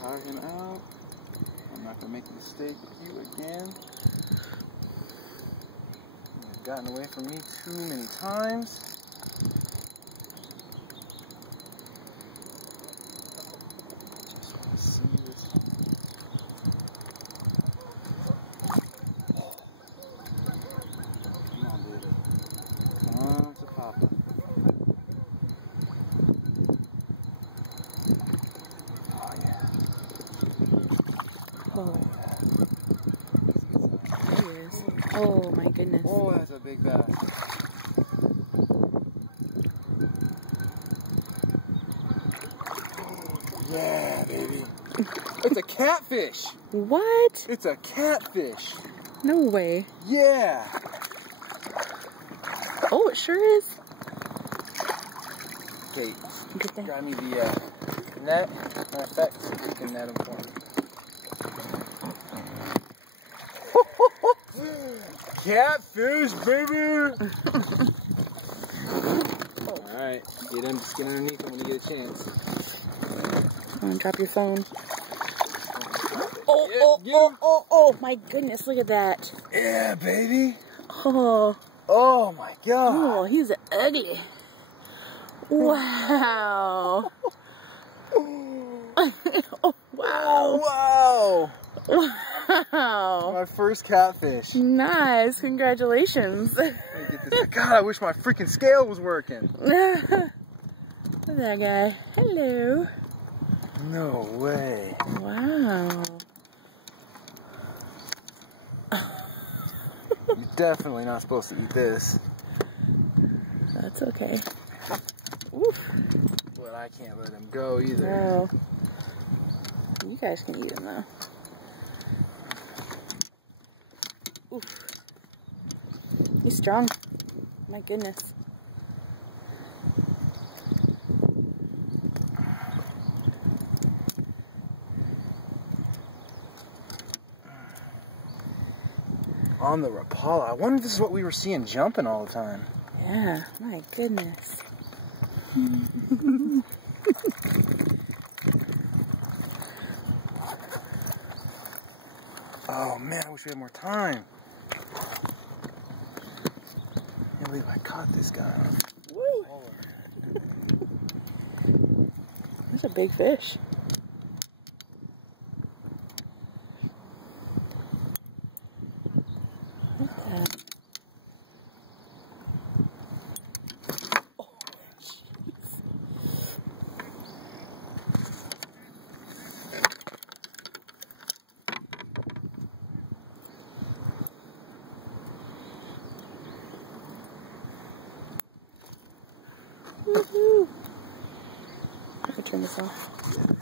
Tire him out. I'm not gonna make a mistake with you again. You've gotten away from me too many times. Just wanna see this. Come on, baby. Come on to Papa. Oh. There he is. Oh my goodness. Oh, that's a big bass. Yeah, baby. It's a catfish. What? It's a catfish. No way. Yeah. Oh, it sure is. Okay, Get that. grab me the net. Matter of fact, you can net him for me. Catfish, baby! Alright, get him, just get underneath him when you get a chance. I'm gonna drop your phone. Oh, Oh, my goodness, look at that. Yeah, baby! Oh, Oh my god! oh, he's ugly. Wow. Oh, wow. Wow! Wow. My first catfish. Nice, congratulations. Let me get this. God, I wish my freaking scale was working. Look at that guy. Hello. No way. Wow. You're definitely not supposed to eat this. That's okay. Oof. But I can't let him go either. No. You guys can eat him though. Oof. He's strong. My goodness. On the Rapala. I wonder if this is what we were seeing jumping all the time. Yeah, my goodness. Oh man, I wish we had more time. I can't believe I caught this guy. Woo! That's a big fish. Look at that. Oh, jeez. Woohoo! I can turn this off.